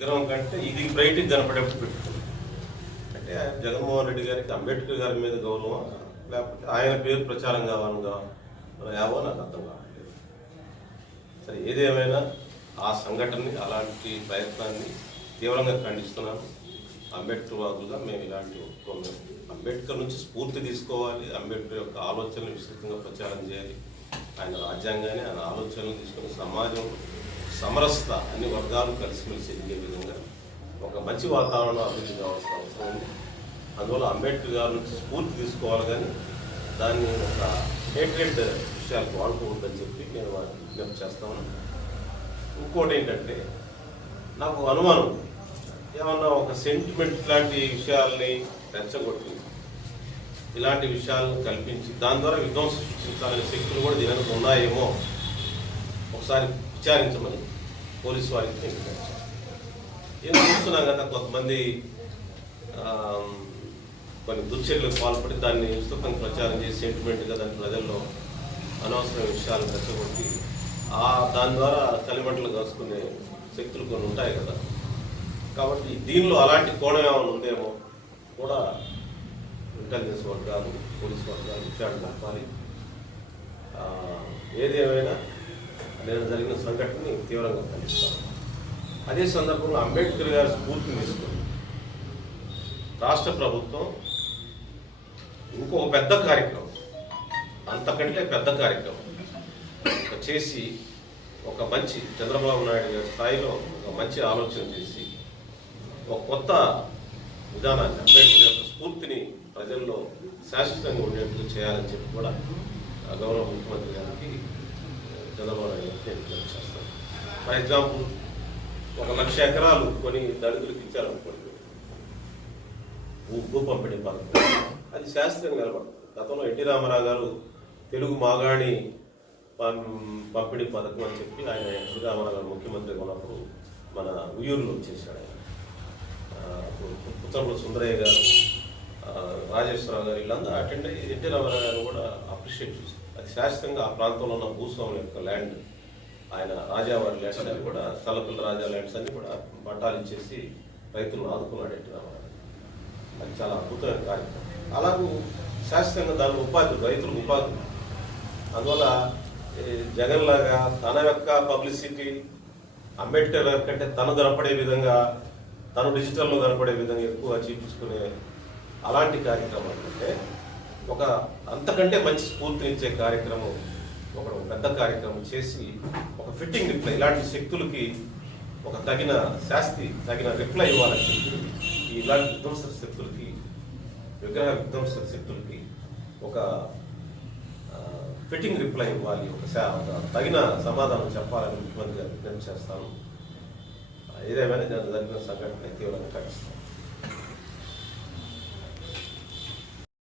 విగ్రహం కంటే ఇది బయటికి కనపడేప్పుడు పెట్టుకుంది. అంటే జగన్మోహన్ రెడ్డి గారికి అంబేద్కర్ గారి మీద గౌరవం లేకపోతే ఆయన పేరు ప్రచారం కావాలని ఏవో నాకు అర్థం కావట్లేదు. సరే ఏదేమైనా ఆ సంఘటనని అలాంటి ప్రయత్నాన్ని తీవ్రంగా ఖండిస్తున్నాను అంబేద్కర్ వాదులుగా మేము ఇలాంటి ఒప్పుకోలేము అంబేద్కర్ నుంచి స్ఫూర్తి తీసుకోవాలి. అంబేద్కర్ యొక్క ఆలోచనలు విస్తృతంగా ప్రచారం చేయాలి. ఆయన రాజ్యాంగాన్ని ఆయన ఆలోచనలు తీసుకుని సమాజం సమరసత అన్ని వర్గాలు కలిసిమెలిసి ఎదిగే విధంగా ఒక మంచి వాతావరణం అభివృద్ధి కావాల్సిన అవసరం ఉంది. అందువల్ల అంబేద్కర్ గారి నుంచి స్ఫూర్తి తీసుకోవాలి కానీ దాన్ని ఒక హేట్రేట్ విషయాలకు వాడుకోవద్దని చెప్పి నేను వారికి విజ్ఞప్తి చేస్తాను ఇంకోటి ఏంటంటే నాకు అనుమానం ఏమన్నా ఒక సెంటిమెంట్ లాంటి విషయాల్ని రెచ్చగొట్టి ఇలాంటి విషయాలను కల్పించి దాని ద్వారా విధ్వంసం సృష్టించాలనే శక్తులు కూడా దీనికి ఉన్నాయేమో ఒకసారి విచారించమని పోలీసు వారికి నేను ఏం చూస్తున్నాం కదా కొంతమంది కొన్ని దుశ్చర్యలకు పాల్పడి దాన్ని విస్తృతంగా ప్రచారం చేసి సెంటిమెంట్గా దాని ప్రజల్లో అనవసరమైన విషయాలు రెచ్చగొట్టి ఆ దాని ద్వారా తలిమంటలు కాసుకునే శక్తులు కొన్ని ఉంటాయి కదా. కాబట్టి దీనిలో అలాంటి కోణం ఏమైనా ఉందేమో కూడా ఇంటెలిజెన్స్ వర్గాలు పోలీస్ వర్గాలు విచారణ జరపాలి. ఏదేమైనా లేదా జరిగిన సంఘటనని తీవ్రంగా ఖండిస్తాను అదే సందర్భంలో అంబేద్కర్ గారి స్ఫూర్తిని తీసుకుని రాష్ట్ర ప్రభుత్వం ఇంకో పెద్ద కార్యక్రమం అంతకంటే పెద్ద కార్యక్రమం చేసి ఒక మంచి చంద్రబాబు నాయుడు గారి స్థాయిలో ఒక మంచి ఆలోచన చేసి ఒక కొత్త విధానాన్ని అంబేద్కర్ యొక్క స్ఫూర్తిని ప్రజల్లో శాశ్వతంగా ఉండేట్లు చేయాలని చెప్పి కూడా ఆ గౌరవ ముఖ్యమంత్రి గారికి చంద్రబాబు ఫర్ ఎగ్జాంపుల్ ఒక లక్ష ఎకరాలు కొని దళితులకు ఇచ్చారనుకోండి. భూ పంపిణీ పథకం అది శాస్త్రీయంగా నిలబడుతుంది. గతంలో ఎన్టీ రామారావు గారు తెలుగు మాగాణి పం- పంపిణీ పథకం అని చెప్పి ఆయన ఎన్టీ రామారావు గారు ముఖ్యమంత్రిగా ఉన్నప్పుడు మన ఉయ్యూరులో వచ్చేసాడు ఆయన. ఆ, సుందరయ్య గారు రాజేశ్వరరావు గారు వీళ్ళందరూ అటెండ్ అయ్యి ఎన్టీ రామారావు గారు కూడా అప్రిషియేట్ చేశారు. అది శాశ్వతంగా ఆ ప్రాంతంలో ఉన్న భూస్వాముల యొక్క ల్యాండ్ ఆయన రాజావారి ల్యాండ్స్ అన్ని కూడా తలపల్లి రాజా ల్యాండ్స్ అన్ని కూడా పట్టాలు ఇచ్చేసి రైతులను ఆదుకున్నాడు ఎన్టీ రామారావు. అది చాలా అద్భుతమైన కార్యక్రమం. అలాగూ శాశ్వతంగా దాని ఉపాధి రైతులకు ఉపాధి. అందువల్ల ఈ జగన్ లాగా తన యొక్క పబ్లిసిటీ అంబేద్కర్ కంటే తను కనపడే విధంగా తను డిజిటల్లో కనపడే విధంగా ఎక్కువ చూపించుకునే అలాంటి కార్యక్రమాలు అంటే ఒక అంతకంటే మంచి స్ఫూర్తినిచ్చే కార్యక్రమం పెద్ద కార్యక్రమం చేసి ఒక ఫిట్టింగ్ రిప్లై ఇలాంటి శక్తులకి ఒక తగిన శాస్తి తగిన రిప్లై ఇవ్వాలని చెప్పి ఇలాంటి విధ్వంస శక్తులకి విగ్రహ విధ్వంస శక్తులకి ఒక ఫిట్టింగ్ రిప్లై ఇవ్వాలి. ఒక శా- తగిన సమాధానం చెప్పాలని ముఖ్యమంత్రి గారు విజ్ఞప్తి చేస్తాను. ఏదేమైనా జరిగిన సంఘటన తీవ్రంగా ఖండిస్తాను